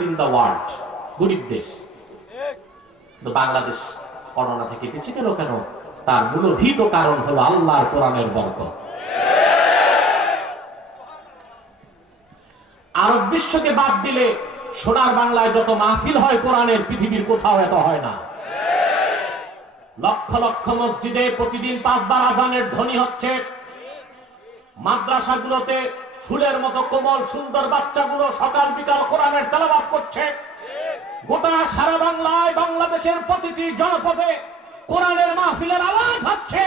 Country in the world, গরিব দেশ। তো বাংলাদেশ করোনা থেকে পিছিয়ে গেল কেন? তার মূলভূত কারণ হলো আল্লাহর কোরআনের বরকত। আরব বিশ্বকে বাদ দিলে সোনার বাংলায় যত মাহফিল হয় কোরআনের, পৃথিবীর কোথাও এত হয় না। লক্ষ লক্ষ মসজিদে প্রতিদিন 5 বার আজানের ধ্বনি হচ্ছে। মাদ্রাসাগুলোতে ফুলের মতো কোমল সুন্দর বাচ্চাগুলো সকাল বিকাল কোরআনের তেলাওয়াত করছে। গোটা সারা বাংলায়, বাংলাদেশের প্রতিটি জনপদে কোরআনের মাহফিলের আওয়াজ হচ্ছে।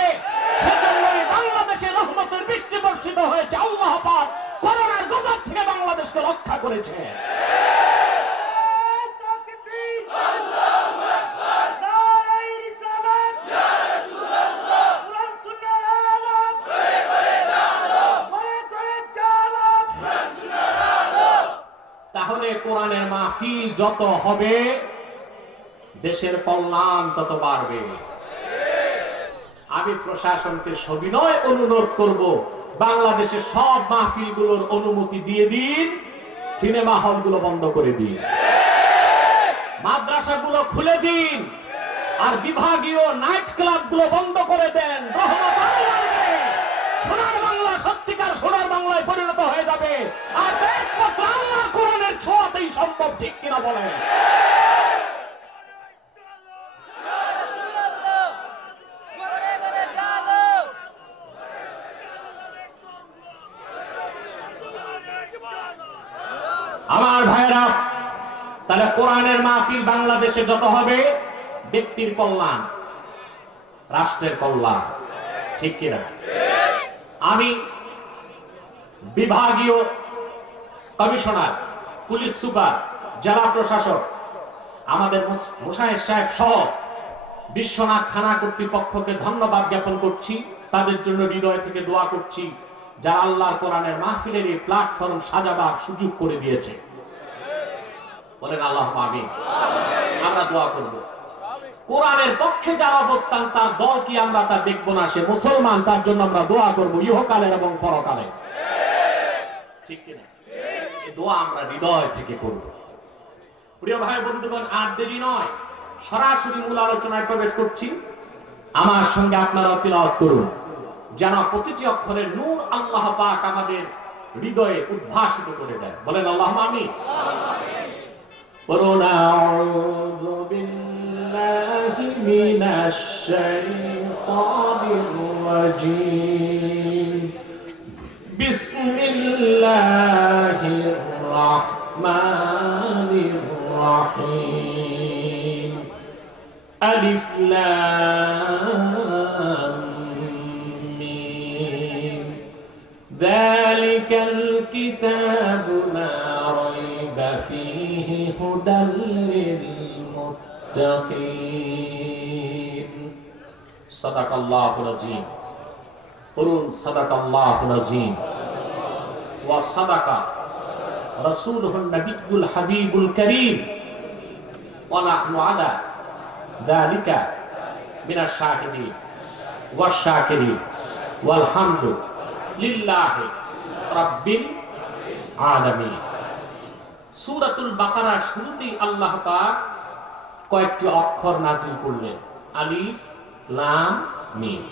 সেজন্যই বাংলাদেশে রহমতের বৃষ্টি বর্ষিত হয়েছে। আল্লাহ পাক করোনার গজব থেকে বাংলাদেশকে রক্ষা করেছে। তাহলে কোরআনের মাহফিল যত হবে দেশের কল্যাণ তত বাড়বে। আমি প্রশাসনকে সবিনয় অনুরোধ করব, বাংলাদেশের সব মাহফিলগুলোর অনুমতি দিয়ে দিন, সিনেমা হলগুলো বন্ধ করে দিন, মাদ্রাসাগুলো খুলে দিন, আর বিভাগীয় নাইট ক্লাবগুলো বন্ধ করে দেন। রহমত আসবে, সোনার বাংলা সত্যিকার সোনার বাংলায় পরিণত হয়ে যাবে। আর একমাত্র আল্লাহর কোরআনের ছোঁয়াতেই সম্ভব, ঠিক কিনা বলেন? আমার ভাইরা, তাহলে কোরআনের মাহফিল বাংলাদেশে যত হবে ব্যক্তির কল্যাণ, রাষ্ট্রের কল্যাণ, ঠিক কিনা? আমি বিভাগীয় কমিশনার, পুলিশ সুপার, জেলা প্রশাসক, আমাদের মুশাহিদ সাহেব সহ বিশ্বনাথ থানা কর্তৃপক্ষকে ধন্যবাদ জ্ঞাপন করছি। তাদের জন্য হৃদয় থেকে দোয়া করছি, যারা আল্লাহর কোরআনের মাহফিলের এই প্ল্যাটফর্ম সাজাবার সুযোগ করে দিয়েছে। বলেন আল্লাহুম্মা আমিন। আমরা দোয়া করব, কোরআনের পক্ষে যার অবস্থান তার দল কি আমরা তা দেখব না, সে মুসলমান, তার জন্য আমরা দোয়া করব ইহকালে এবং পরকালে, ঠিক কিনা? এই দোয়া আমরা হৃদয় থেকে করব। প্রিয় ভাই বন্ধুগণ, আর দেরি নয়, সরাসরি মূল আলোচনায় প্রবেশ করছি। আমার সঙ্গে আপনারাও তিলাওয়াত করুন, যেন প্রতিটি অক্ষরের নূর আল্লাহ পাক আমাদের হৃদয়ে উদ্ভাসিত করে দেয়। বলেন আল্লাহুম্মা আমিন। আউযু বিল্লাহি মিনাশ শাইতানির রাজীম। বিসমিল্লাহির রাহমানির রাহিম। আলিফ লাম মিম। যালিকাল কিতাবু লা রাইবা ফীহি হুদাল লিল মুত্তাকিন। সাদাকাল্লাহুল আযীম। বলুন সাদাকাল্লাহুল আযীম। ওয়া সাদাকা রাসূলুহুন নবিয়্যুল হাবিবুল কারীম। ওয়া নাহনু আলা যালিকা মিনাশ শাহিদিন ওয়াশ শাকিরিন ওয়াল হামদু লিল্লাহি রাব্বিল আলামিন। সূরাতুল বাকারার শুরুতেই আল্লাহ পাক কয়েকটি অক্ষর নাযিল করলেন, আলিফ লাম মিম,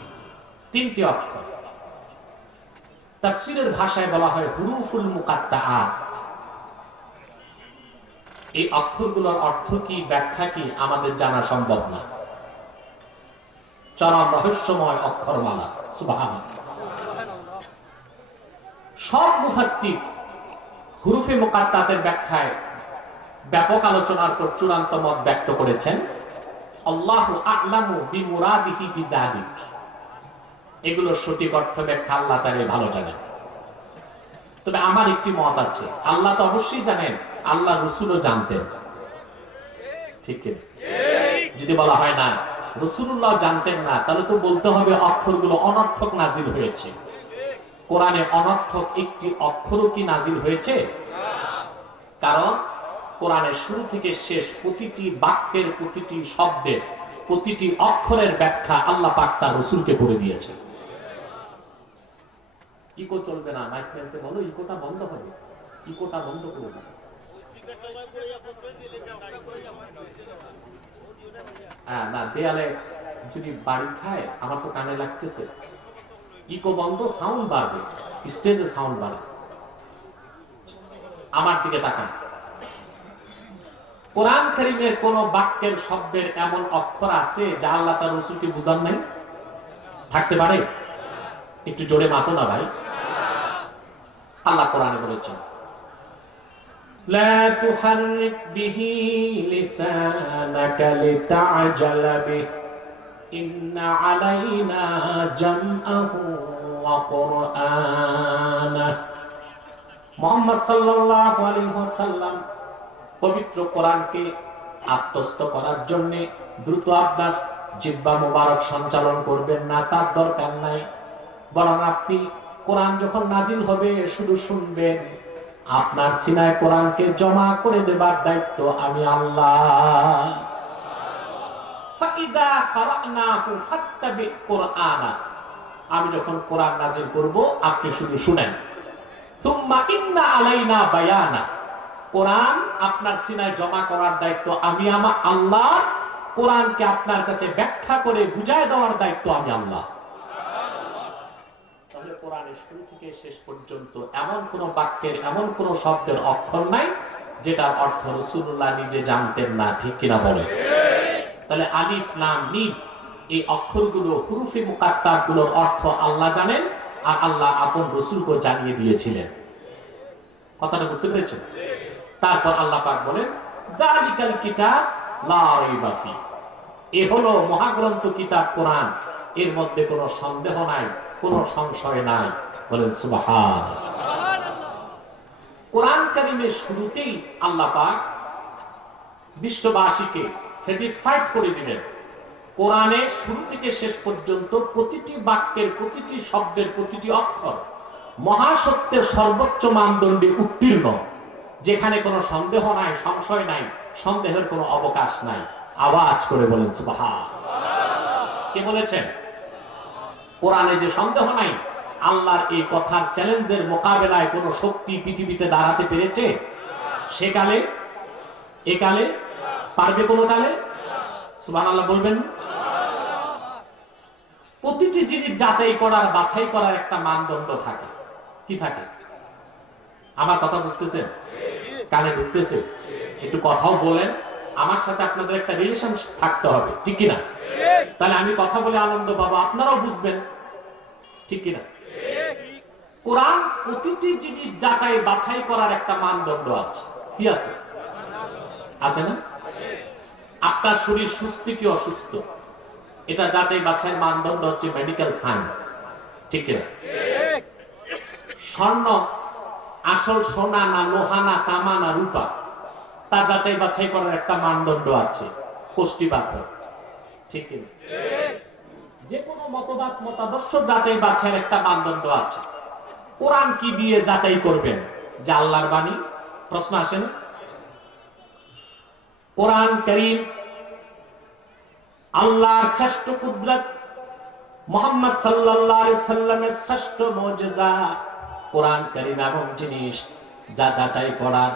3টি অক্ষর। তাফসীরের ভাষায় বলা হয় হুরুফুল মুকাত্তাআত। এই অক্ষরগুলোর অর্থ কি, ব্যাখ্যা কি আমাদের জানা সম্ভব না। চরম রহস্যময় অক্ষরমালা, সুবহানাল্লাহ। সব মুফাসসির হুরুফে মুকাত্তাতের ব্যাখ্যায় ব্যাপক আলোচনার পর চূড়ান্ত মত ব্যক্ত করেছেন। আল্লাহু আ'লামু বিমুরাদিহি বিযালিক। এগুলোর সঠিক অর্থ ব্যাখ্যা আল্লাহ তাআলাই ভালো জানেন। তবে আমার একটি মত আছে, আল্লাহ তো অবশ্যই জানেন, আল্লাহ রাসূলও জানতেন, ঠিক কি? যদি বলা হয় না রাসূলুল্লাহ জানতেন না, তাহলে তো বলতে হবে অক্ষরগুলো অনর্থক নাজিল হয়েছে। কোরআনে অনর্থক একটি অক্ষরও কি নাজিল হয়েছে? কারণ কোরআনের শুরু থেকে শেষ প্রতিটি বাক্যের, প্রতিটি শব্দের, প্রতিটি অক্ষরের ব্যাখ্যা আল্লাহ পাক তার রাসূলকে করে দিয়েছে। ইকো চলবে না, মাইক ম্যানকে বলো ইকোটা বন্ধ হবে, ইকোটা বন্ধ করে দাও। না দেয়ালে যদি বাড়ি খায়, আমার তো কানে লাগতেছে, ইকো বন্ধ, সাউন্ড বাড়বে, স্টেজে সাউন্ড বাড়বে। আমার দিকে তাকান। কোরআন কারীমের কোন বাক্যের শব্দের এমন অক্ষর আছে যা আল্লাহ তার রাসূলকে বুঝান নাই? থাকতে পারে? একটু জোরে মাতো না ভাই। আল্লাহ কোরআনে বলেছেন, লা তুহাররিক বিহি লিসানাকা লিতা'জালা বিহি ইন্না আলাইনা জামআহু ওয়া কুরআনাহু। মুহাম্মদ সাল্লাল্লাহু আলাইহি ওয়াসাল্লাম পবিত্র কোরআনকে আত্মস্থ করার জন্য দ্রুত আপনার জিহ্বা মোবারক সঞ্চালন করবেন না, তার দরকার নাই। বরং আপনি কোরআন যখন নাজিল হবে শুধু শুনবেন, আপনার সিনায় কোরআনকে জমা করে দেবার দায়িত্ব আমি আল্লাহ। ফাইদা কারানাহু ফাত্তাবি কুরআনা, আমি যখন কোরআন নাজিল করব আপনি শুধু শুনেন। সুম্মা ইন্না আলাইনা বায়ানা, কোরআন আপনার সিনায় জমা করার দায়িত্ব আমি আমার আল্লাহ, কোরআনকে আপনার কাছে ব্যাখ্যা করে বুঝায় দেওয়ার দায়িত্ব আমি আল্লাহ। তাহলে কোরআনের শুরু থেকে শেষ পর্যন্ত এমন কোন বাক্যের, এমন কোন শব্দের অক্ষর নাই যেটার অর্থ রাসূলুল্লাহ নিজে জানতেন না, ঠিক কিনা বলে? তাহলে আলিফ লাম মিম এই অক্ষরগুলো, হুরুফে মুকাত্তার গুলোর অর্থ আল্লাহ জানেন, আর আল্লাহ আপন রাসূলকে জানিয়ে দিয়েছিলেন। কথাটা বুঝতে পেরেছেন? তারপর আল্লাহ পাক বলেন, যালিকাল কিতাব লা রাইবা ফি, এ হলো মহাগ্রন্থ কিতাব কোরআন, এর মধ্যে কোনো সন্দেহ নাই, কোনো সংশয় নাই। বলেন সুবহানাল্লাহ। কোরআন কারীমের শুরুতেই আল্লাহ পাক বিশ্ববাসীকে স্যাটিসফাইড করে দিলেন। কোরআনের শুরু থেকে শেষ পর্যন্ত প্রতিটি বাক্যের, প্রতিটি শব্দের, প্রতিটি অক্ষর মহাসত্যের সর্বোচ্চ মানদণ্ডে উত্তীর্ণ, যেখানে কোনো সন্দেহ নাই, সংশয় নাই, সন্দেহের কোনো অবকাশ নাই। আওয়াজ করে বলেন সুবহানাল্লাহ। কে বলেছেন? কোরআনে যে সন্দেহ নাই, আল্লাহর এই কথার চ্যালেঞ্জের মোকাবেলায় কোন শক্তি পৃথিবীতে দাঁড়াতে পেরেছে? সেকালে, একালে পারবে কোন কালে? সুবহানাল্লাহ বলবেন। প্রতিটি জিনিস যাচাই করার, বাছাই করার একটা মানদণ্ড থাকে। কি থাকে? আমার কথা বুঝতেছেন? কানে ঢুকতেছে? একটু কথাও বলেন, আমার সাথে আপনাদের একটা রিলেশন থাকতে হবে, ঠিক কিনা? তাহলে আমি কথা বলে আনন্দ পাবো, আপনারাও বুঝবেন, ঠিক কিনা? কোরআন প্রতিটি জিনিস যাচাই বাছাই করার একটা মানদণ্ড আছে। কি আছে? আছে না? আপনার শরীর সুস্থ কি অসুস্থ, এটা যাচাই বাছাইয়ের মানদণ্ড হচ্ছে মেডিকেল সায়েন্স, ঠিক কিনা? স্বর্ণ আসল সোনা না লোহা না তামা না রূপা, তা যাচাই বাছাই করার একটা মানদণ্ড আছে, কোষ্টি পাথর, ঠিক কিনা? যে কোনো মতবাদ, মতাদর্শ যাচাই বাছাইয়ের একটা মানদণ্ড আছে। কোরআন কি দিয়ে যাচাই করবেন যে আল্লাহর বাণী? প্রশ্ন আসে না? কোরআন কারীম আল্লাহর শ্রেষ্ঠ কুদরত, মুহাম্মদ সাল্লাল্লাহু আলাইহি সাল্লামের শ্রেষ্ঠ মুজিজা। কোরআন কারীম এমন জিনিস যা যাচাই করার,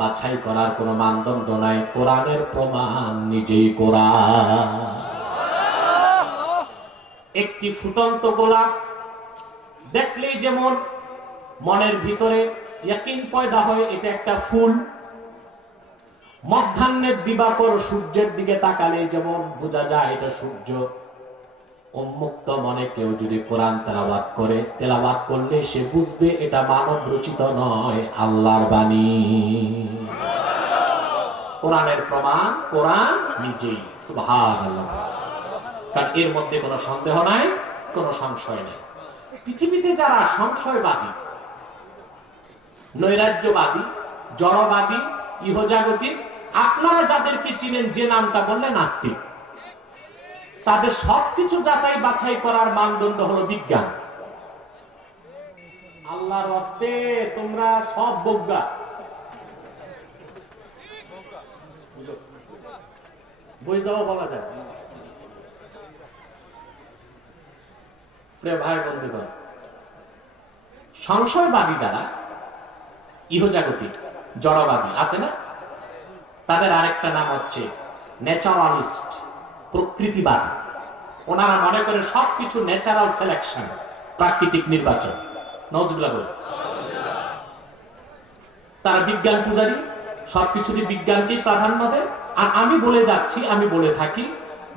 বাছাই করার কোনো মানদণ্ড নাই। কোরআনের প্রমাণ নিজেই কোরআন। একটি ফুটন্ত গোলাপ দেখলেই যেমন মনের ভিতরে ইয়াকিন পয়দা হয় এটা একটা ফুল, মধ্যাহ্নের দিবাকর সূর্যের দিকে তাকালে যেমন বোঝা যায় এটা সূর্য, উন্মুক্ত মনে কেউ যদি কোরআন তেলাওয়াত করে, তেলাওয়াত করলে সে বুঝবে এটা মানব রচিত নয়, আল্লাহর বাণী। কোরআনের প্রমাণ কোরআন নিজেই। সুবহানাল্লাহ। কারণ এর মধ্যে কোনো সন্দেহ নাই, কোনো সংশয় নাই। পৃথিবীতে যারা সংশয়বাদী, নৈরাজ্যবাদী, জড়বাদী, ইহজাগতিক, আপনারা যাদেরকে চিনেন, যে নামটা বললে নাস্তিক, তাদের সবকিছু যাচাই বাছাই করার মানদণ্ড হলো বিজ্ঞান। আল্লাহর হস্তে তোমরা সব বোগা, বই যাও বলা যায়। প্রিয় ভাই বন্ধুগণ, সংশয়বাদী যারা, ইহজাগতিক, জড়বাদী আছে না, তাদের আরেকটা নাম হচ্ছে ন্যাচারালিস্ট, প্রকৃতিবাদ। ওনারা মনে করে সবকিছু ন্যাচারাল সিলেকশন, প্রাকৃতিক নির্বাচন। নওয়াজুবিল্লাহ বলে তারা বিজ্ঞান পূজারী, সবকিছুতে বিজ্ঞানকেই প্রাধান্য দেয়। আর আমি বলে যাচ্ছি, আমি বলে থাকি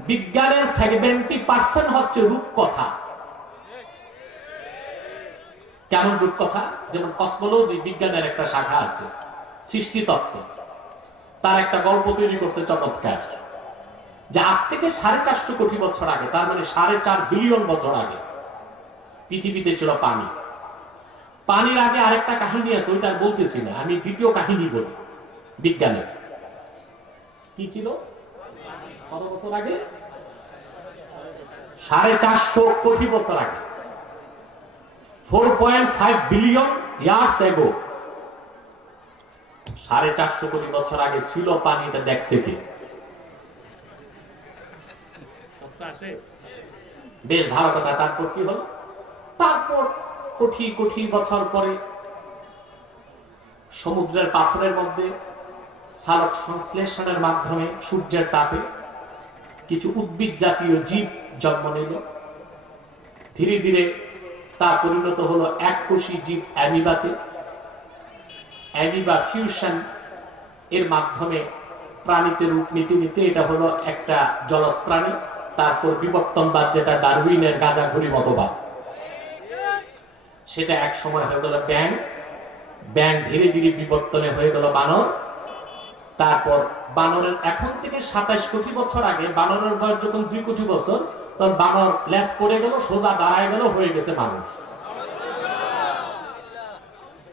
বিজ্ঞানের 70% হচ্ছে রূপকথা। কেমন রূপকথা? যেমন কসমোলজি বিজ্ঞানের একটা শাখা আছে, সৃষ্টি তত্ত্ব। তার একটা গল্প তৈরি করছে চমৎকার, যে আজ থেকে 450 কোটি বছর আগে, তার মানে 4.5 বিলিয়ন বছর আগে পৃথিবীতে ছিল পানি। পানির আগে আরেকটা কাহিনী আছে, ওইটা বলতেছি না, আমি দ্বিতীয় কাহিনী বলি বিজ্ঞানের। কি ছিল? কত বছর আগে? 450 কোটি বছর আগে, 4.5 বিলিয়ন ইয়ার্স এগো। 450 কোটি বছর আগে ছিল পানিটা, দেখছে কে? বেশ ভালো কথা। তারপর কি হলো? তারপর কোটি কোটি বছর পরে সমুদ্রের পাথরের মধ্যে সালোক সংশ্লেষণের মাধ্যমে সূর্যের তাপে কিছু উদ্ভিদ জাতীয় জীব জন্ম নিল। ধীরে ধীরে তা পরিণত হলো এককোষী জীব অ্যামিবাতে। অ্যামিবা ফিউশন এর মাধ্যমে প্রাণীতে রূপ নিতে নিতে এটা হলো একটা জলজ প্রাণী। তারপর বিবর্তনবাদ, যেটা ডারউইনের গাঁজাখুরি মতবাদ, সেটা এক সময় হয়ে গেল ব্যাং। ব্যাং ধীরে ধীরে বিবর্তনে হয়ে গেল বানর। তারপর বানরের এখন থেকে 27 কোটি বছর আগে, বানরের বয়স যখন 2 কোটি বছর, তখন বানর লেজ পড়ে গেল, সোজা দাঁড়ায় গেল, হয়ে গেছে মানুষ।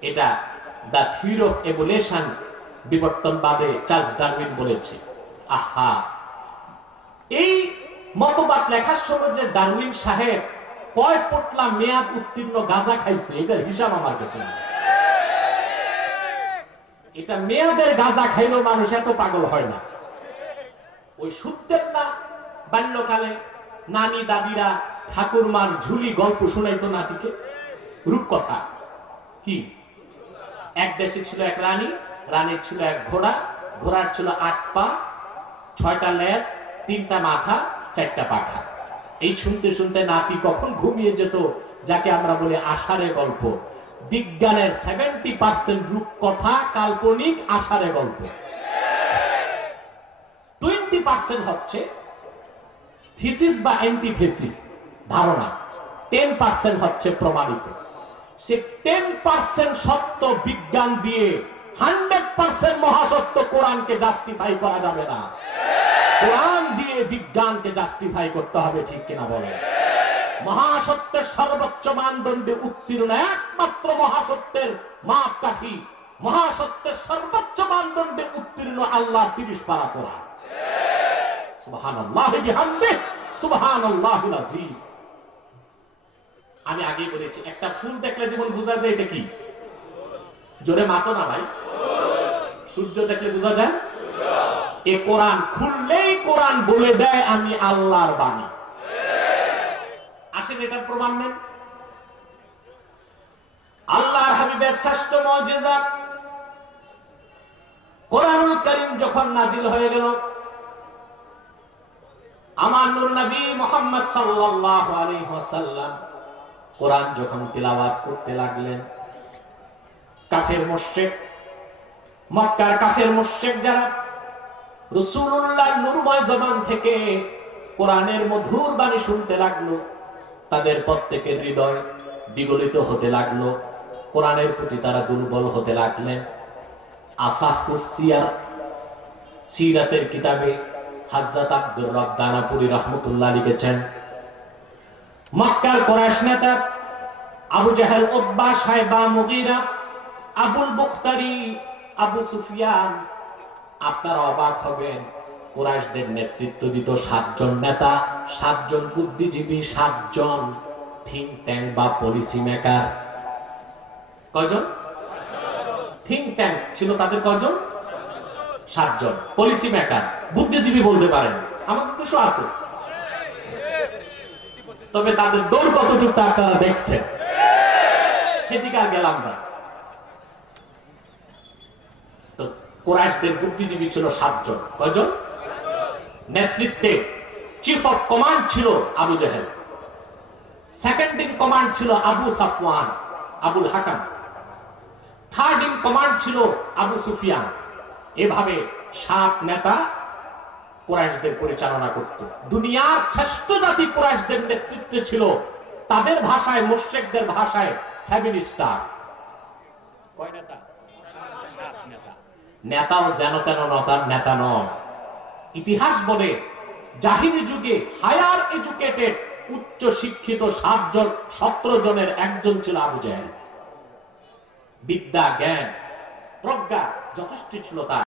এটা দ্য থিওরি অফ এভোলিউশন বিবর্তনবাদে চার্লস ডারউইন বলেছে। আহা, এই মতবাদ লেখার সময় যে ডারউইন সাহেব কয় পোটলা মেয়াদ উত্তীর্ণ গাঁজা খাইছে, এটার হিসাব আমার কাছে না। এটা মেয়াদের গাঁজা খাইলেও মানুষ এত পাগল হয় না। ওই শুনতেন না বাল্যকালে নানি দাদিরা ঠাকুরমার ঝুলি গল্প শোনাইতো নাতিকে? রূপকথা কি? এক দেশে ছিল এক রানী, রানীর ছিল এক ঘোড়া, ঘোড়ার ছিল 8 পা, 6টা লেজ, 3টা মাথা, 4টা পাখা। এই শুনতে শুনতে নাতি কখন ঘুমিয়ে যেত, যাকে আমরা বলি আষাঢ়ে গল্প। বিজ্ঞানের 70% রূপকথা, কাল্পনিক, আষাঢ়ে গল্প। 20% হচ্ছে থিসিস বা অ্যান্টিথিসিস, ধারণা। 10% হচ্ছে প্রমাণিত। সে 10% সত্য বিজ্ঞান দিয়ে 100% মহাসত্য কোরআনকে জাস্টিফাই করা যাবে না। কোরআন দিয়ে বিজ্ঞানকে জাস্টিফাই করতে হবে, ঠিক কিনা বলেন? মহাসত্যের সর্বোচ্চ মানদণ্ডে উত্তীর্ণ একমাত্র মহাসত্যের মাপকাঠি, মহাসত্যের সর্বোচ্চ মানদণ্ডে উত্তীর্ণ আল্লাহ 30 পারা কোরআন। সুবহানাল্লাহি বিহামদিহি, সুবহানাল্লাহিল আযীম। আমি আগেই বলেছি, একটা ফুল দেখলে যেমন বোঝা যায় এটা কি, জোরে মাতো না ভাই, সূর্য দেখলে বোঝা যায়। এ কোরআন খুললেই কোরআন বলে দেয় আমি আল্লাহর বাণী। আসেন এটার প্রমাণ নেন। আল্লাহর হাবিবের শ্রেষ্ঠ মুজিজা কোরআনুল কারীম যখন নাজিল হয়ে গেল, আমার নূর নবী মুহাম্মদ সাল্লাল্লাহু আলাইহি ওয়াসাল্লাম কোরআন যখন তিলাওয়াত করতে লাগলেন, কাফের মুশরিক, মক্কার কাফের মুশরিক যারা রাসূলুল্লাহর নূরময় জবান থেকে কোরআনের মধুর বাণী শুনতে লাগলো, তাদের প্রত্যেকের হৃদয় বিগলিত হতে লাগলো, কোরআনের প্রতি তারা দুর্বল হতে লাগলেন। আসাহুস সিয়ার, সিরাতের কিতাবে হযরত আব্দুর রব দানাপুরী রাহমাতুল্লাহ লিখেছেন, মক্কার কুরাইশ নেতা Abu Jahl, Utbah, Shaybah, Mughirah, Abul Bukhtari, Abu Sufyan, আপনারা অবাক হবেন, কুরাইশদের নেতৃত্ব দিত 7 জন নেতা, 7 জন বুদ্ধিজীবী, 7 জন থিঙ্ক ট্যাঙ্ক বা পলিসি মেকার। কয়জন থিঙ্ক ট্যাঙ্ক ছিল তাদের? কয়জন? 7 জন পলিসি মেকার, বুদ্ধিজীবী বলতে পারেন। আমাদের কিছু আছে, তবে তাদের দৌড় কতটুকু তা আপনারা দেখছেন, সেদিকে আর গেলাম না। তো কুরাইশদের বুদ্ধিজীবী ছিল 7 জন। কয়জন? নেতৃত্বে চিফ অফ কমান্ড ছিল আবু জাহেল, সেকেন্ড ইন কমান্ড ছিল Abu Safwan Abul Hakam, third in command ছিল আবু সুফিয়ান। এভাবে 7 নেতা কুরাইশদের পরিচালনা করত। দুনিয়ার শ্রেষ্ঠ জাতি কুরাইশদের নেতৃত্বে ছিল, তাদের ভাষায়, মুশরিকদের ভাষায় 7 স্টার। কয় নেতা? 7 নেতা। নেতাও যেন তেন নেতা নয়। ইতিহাস বলে জাহিলি যুগে হায়ার এডুকেটেড, উচ্চ শিক্ষিত 17 জনের একজন ছিল আবু জাহেল। বিদ্যা, জ্ঞান, প্রজ্ঞা যথেষ্ট ছিল তার।